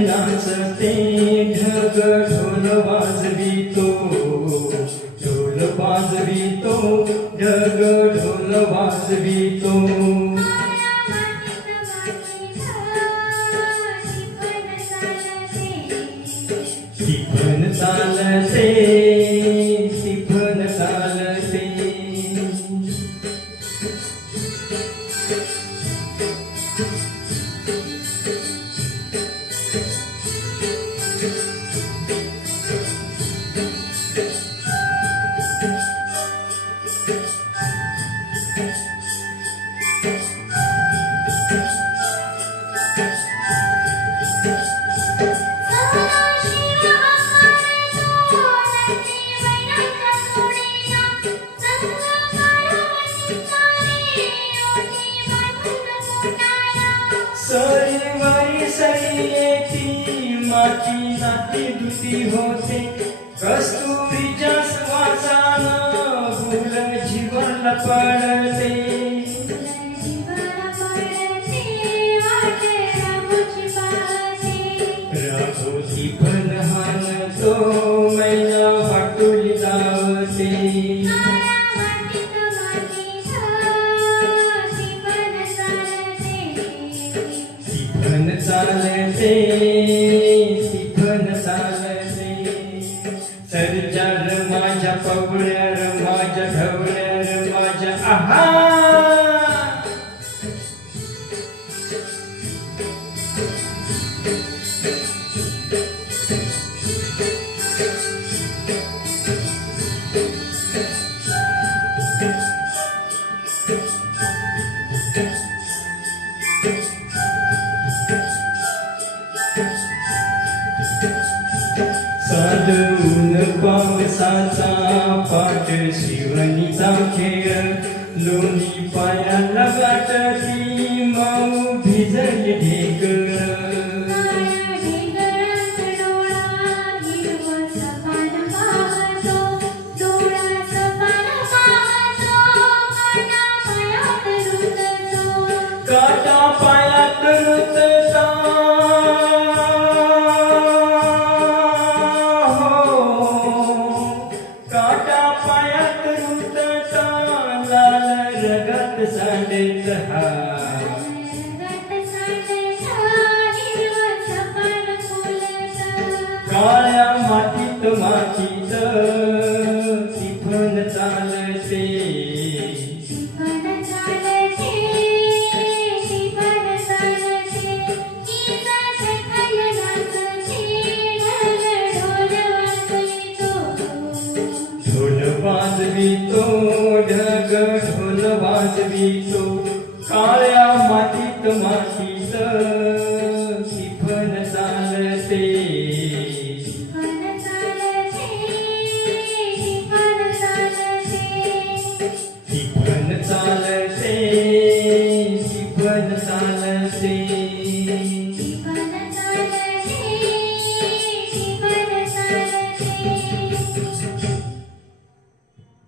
नाचते ढग ढोल वाजवितो, ढोल वाजवितो ढग ढोल वाजवितो. टिपण चालते टिपण चालते. सईवरी सई येती माती नाती दुती होते, कस्तुरीच्या श्वासानं फुल जीवन पडते. राघोची पण हाणतो मैना वाटुली जावते. टिपण चालते टिपण चालते. सर्जार माझ्या पवळ्यार माझ्या ढवळ्यार माझ्या आहा. साधून पावसाचा पाट शिवणीचा खेळ, लोणी पायाला गाठती माऊ भिजली ढेकळ. काटा पायात रुतता रगत सांडेत हा. काळ्या मातीत मातीत टिपण चालते. ढोल वाजवितो ढग ढोल वाजवितो, काळ्या मातीत माती